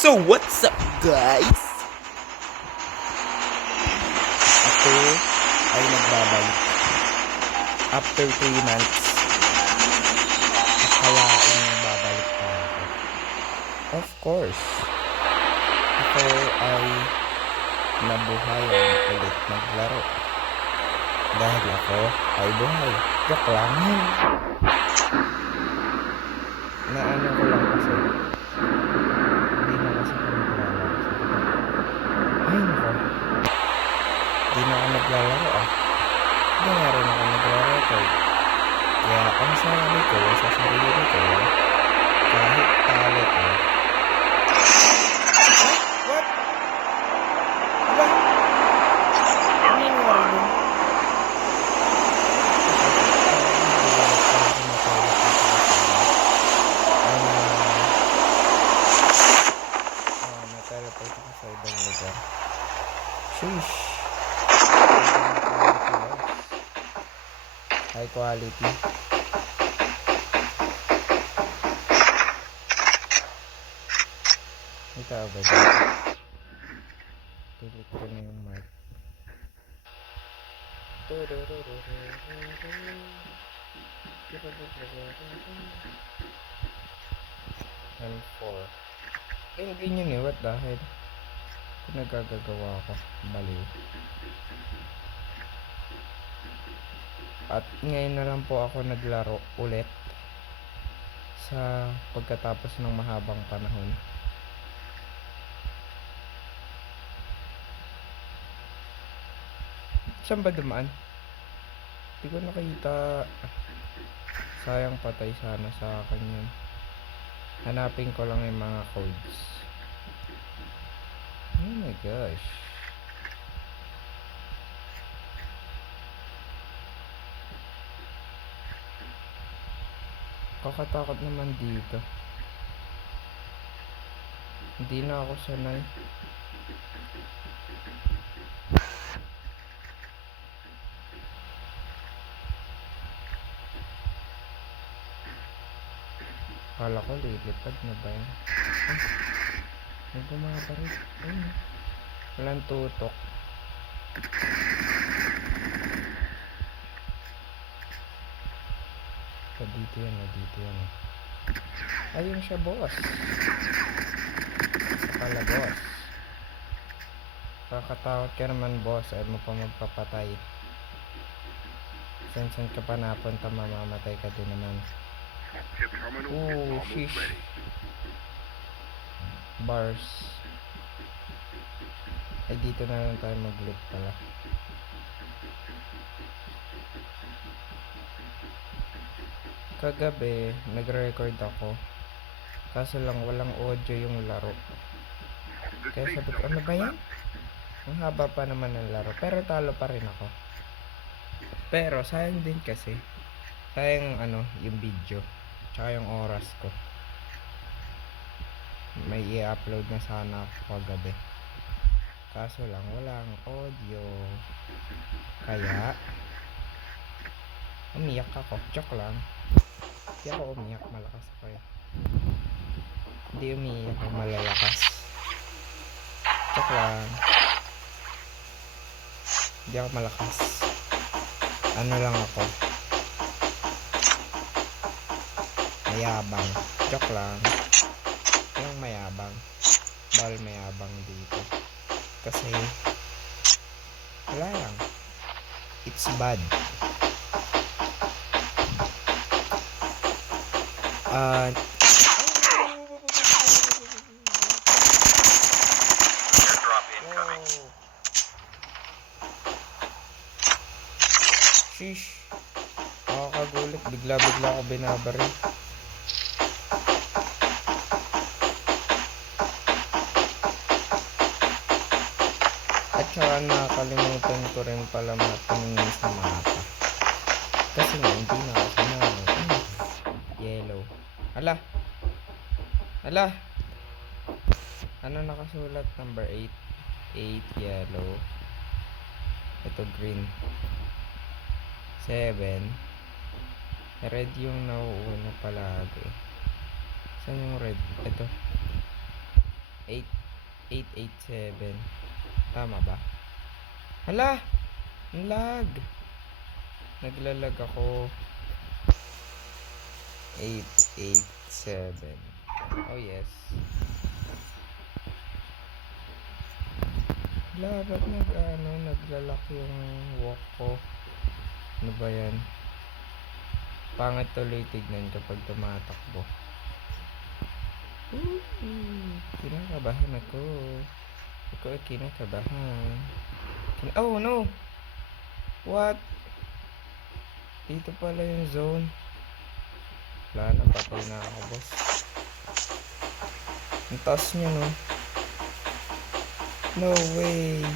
So what's up guys? Ako ay nagbabalik. After 3 months, akalain babalik pa ako. Of course, ako ay nabuhayan ulit maglaro. Dahil ako ay buhay. Joke lang. Naano ko lang kasi. Hindi na kasi ako naglalaro. Ay nako. Hindi na ako naglalaro Hindi na rin ako nagre-record. Kaya ang sabi ko sa sarili ko, kahit talo ko. What? Aba? Ano nangyari dun? Nataleport ako sa ibang lugar. Sheesh. High quality. Ito ba dito? Pilit ko na yung mark. And 4. Hindi yun what the hell? Kung nagagagawa ako, baliw. At ngayon na lang po ako naglaro ulit sa pagkatapos ng mahabang panahon. Saan ba dumaan? Hindi ko nakita. Sayang, patay sana sa akin yun. Hanapin ko lang yung mga codes. Oh my gosh. Kakatakot naman dito. Hindi na ako sanay. Kala ko lilipad na ba yan? May bumabarit. Walang tutok. Dito yan. Ayun siya, boss. Akala boss. Kakatakot ka naman, boss. Ayaw mo pa magpapatay. San ka pa napunta, mamamatay ka din naman. Oh, sheesh. Bars. Ay, dito na lang tayo mag-loot pala. Kagabi, nagre-record ako. Kaso lang, walang audio yung laro. Kaya sabi ko, ano ba yan? Ang haba pa naman ng laro. Pero talo pa rin ako. Pero, sayang din kasi. Sayang, yung video. Tsaka yung oras ko. May i-upload na sana ako kagabi. Kaso lang, walang audio. Kaya, umiyak ako. Joke lang. Hindi ako umiyak, malakas ako eh. Hindi umiyak ako, malalakas. Joke lang. Hindi ako malakas. Ano lang ako, mayabang. Joke lang. Yung mayabang. Bawal mayabang dito. Kasi wala lang. It's bad. Sheesh. Nakakagulit. Bigla-bigla ako binabaril. At saka nakakalimutan ko rin pala matingin sa mapa. Kasi nga, hindi na ako sanay. Yellow. Ala! Ano nakasulat? Number 8. 8 yellow. Ito green. 7. Red yung nauuna palagi. Saan yung red? Ito. 8887. Tama ba? Hala! Ang lag! Naglalag ako. 887. Oh yes. Hala, ba't naglalak yung walk ko? Ano ba yan? Pangit tuloy tignan kapag tumatakbo. Kinakabahan ako. Ako ay kinakabahan. Oh no! What? Dito pala yung zone. Wala na, patay na ako, boss. Ang taas nyo, no? No way.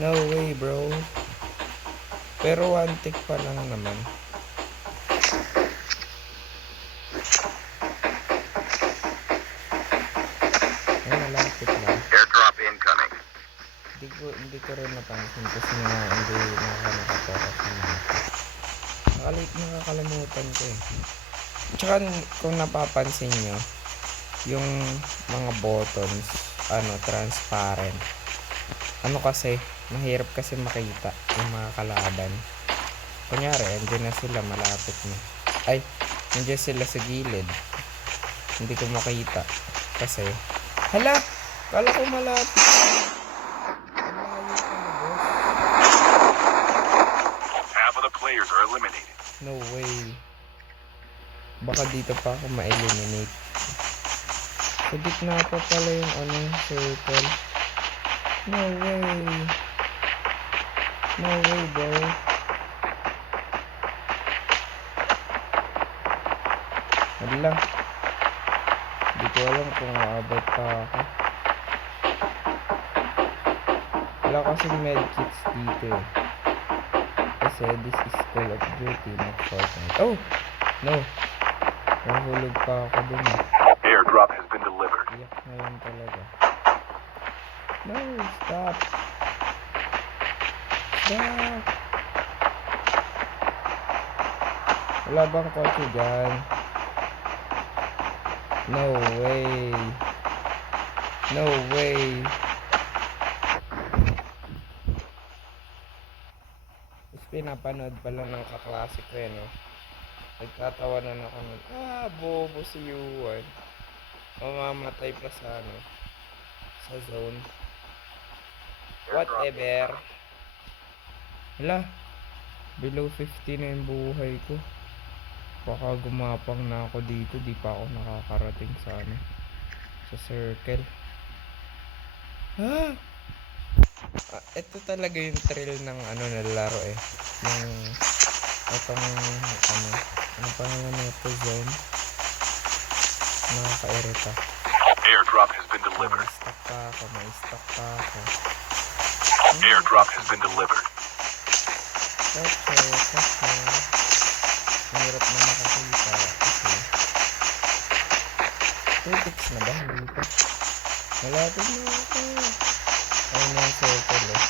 No way, bro. Pero one tick pa lang naman. Ay, malapit lang. Airdrop incoming. Hindi ko rin napansin kasi nga hindi nakakatokas naman. Nakakalimutan ko eh. Tsaka kung napapansin nyo, yung mga buttons, transparent. Kasi, mahirap kasi makita yung mga kalaban. Kunyari, andyan na sila, malapit na. Ay, andyan sila sa gilid. Hindi ko makita. Kasi, hala! Kala ko malapit. Half of the players are eliminated. No way. Baka dito pa ako ma-eliminate. Sa gitna pa pala yung circle. No way. No way, bro. Hala. Hindi ko alam kung aabot pa ako. Wala kasing medkits dito eh. Kasi this is Call of Duty, not Fortnite. Oh! No! Nahulog pa ako dun eh. Airdrop has been delivered. Iyak na lang talaga. No! Stop! Stop! Wala bang kotse dyan? No way! No way! Pinapanood pala ng kaklase ko no? Nagtatawanan ako ng bobo si Yuan. Mamamatay pa sa sa zone. Whatever. Hala, below 50 na yung buhay ko. Baka gumapang na ako dito, di pa ako nakakarating sa sa circle. Ito talaga yung thrill ng nalaro eh. Yung itong ano pa naman ito, zone. Nakakairita. Airdrop has been delivered. May stock pa ako. Airdrop has been delivered. Kasi mahirap na makakita kasi 2 ticks na ba? Hindi pa. Malapit na ako. Ayun yung circle eh.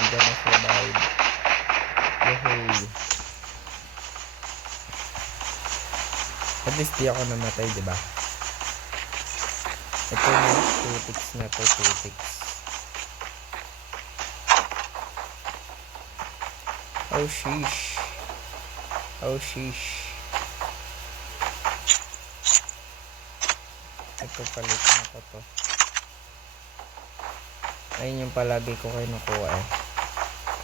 Hindi na survive. Yehey. At least di ako namatay, diba? Ito yung 2 ticks na to, 2 ticks. Oh sheesh. Oh sheesh. Ito palit na ko to. Ayun yung palagi ko kayo nakuha eh.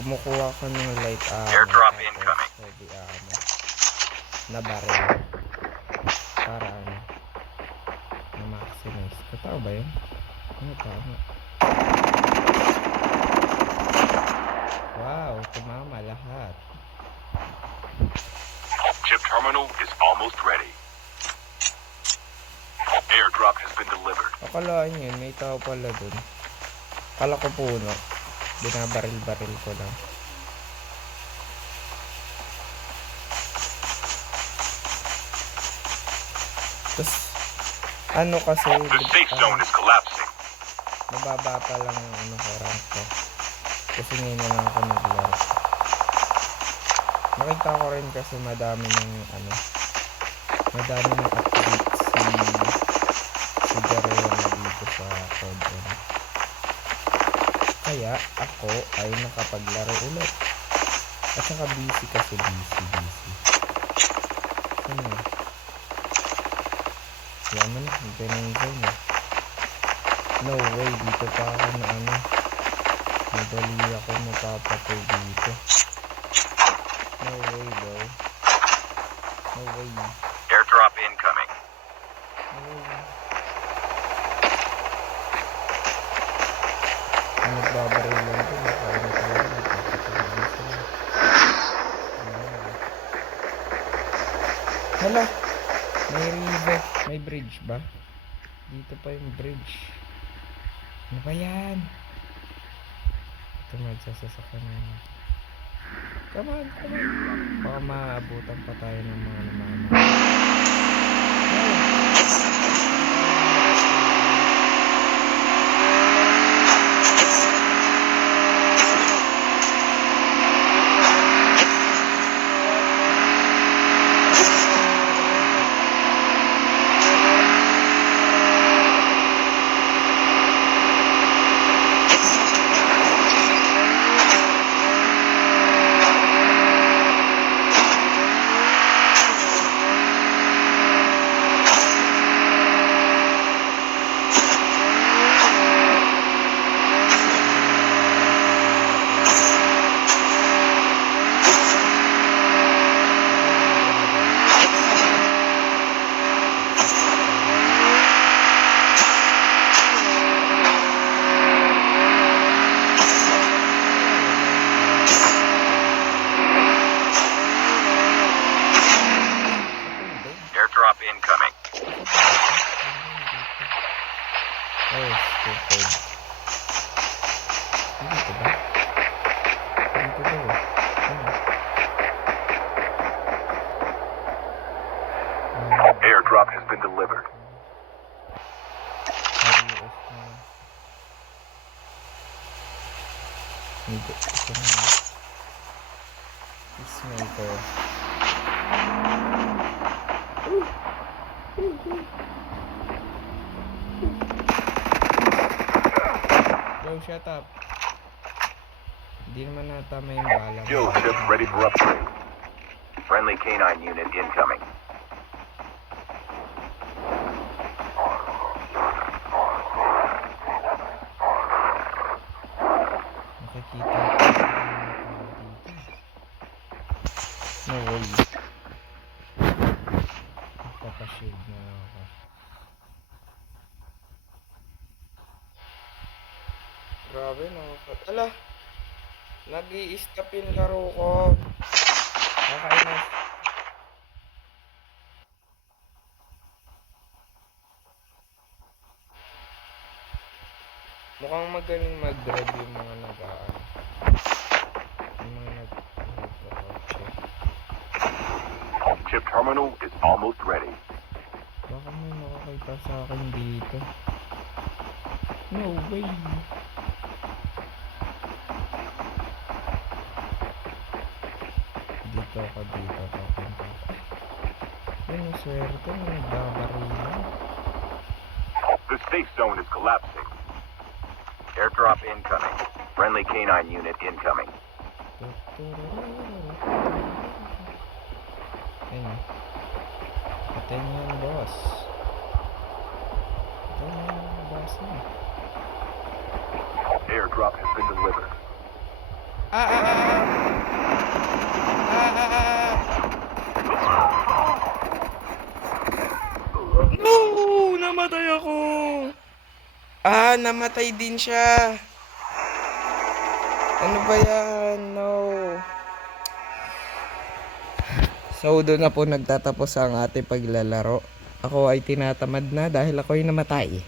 Kumukuha ko ng light Airdrop incoming. Heavy na barrel. Para na-maximize. Totoo ba yun? Tama. Wow, tumama lahat. Chip terminal is almost ready. Airdrop has been delivered. Akalaan yun, may tao pala dun. Kala ko puno. Binabaril-baril ko lang. Tapos, kasi... The safe zone is collapsing. Mababa pa lang ko rank ko. Kasi ngayon na lang ako naglaro. Nakita ko rin kasi madami ng updates si Kaya ako ay nakapaglaro ulit. At saka busy kasi busy. Ano? Yaman, ganun eh. No way, dito pa ako na ano. Madali ako mapapatay dito. No way, bro. No way. Airdrop incoming. No way. Kung nagbabaril lang ito, baka ano talaga, nagpapatay sila. Hala! May river. May bridge ba? Dito pa yung bridge. Ano ba yan? Ito magsasasaka na. Come on. Baka maabutan pa tayo ng mga naman. Airdrop incoming. Oh, stupid. Dito ba? Dito daw eh. Airdrop has been delivered. US na. Hindi. Ito na. Peacemaker. Yo, shut up. Hindi naman natama yung bala. Fuel ship ready for upgrade. Friendly canine unit incoming. Nakikita ko yung mga tao dito. No way. Magpapashield na ako. Grabe, ala! Nag-i-stop yung laro ko. Nakainis. Mukhang magaling mag-drive yung mga nag-aan. Yung mga nag-kotse. Chip terminal is almost ready. Baka may makakita sa akin dito. No way. Dito ako. Ayun, swerte. Nagbabarila. The safe zone is collapsing. Airdrop incoming. Friendly canine unit incoming. Ayun. Patay niyo yung boss. Airdrop has been delivered. No! Namatay ako! Namatay din siya. Ano ba yan? No. So, doon na po nagtatapos ang ating paglalaro. Ako ay tinatamad na dahil ako ay namatay.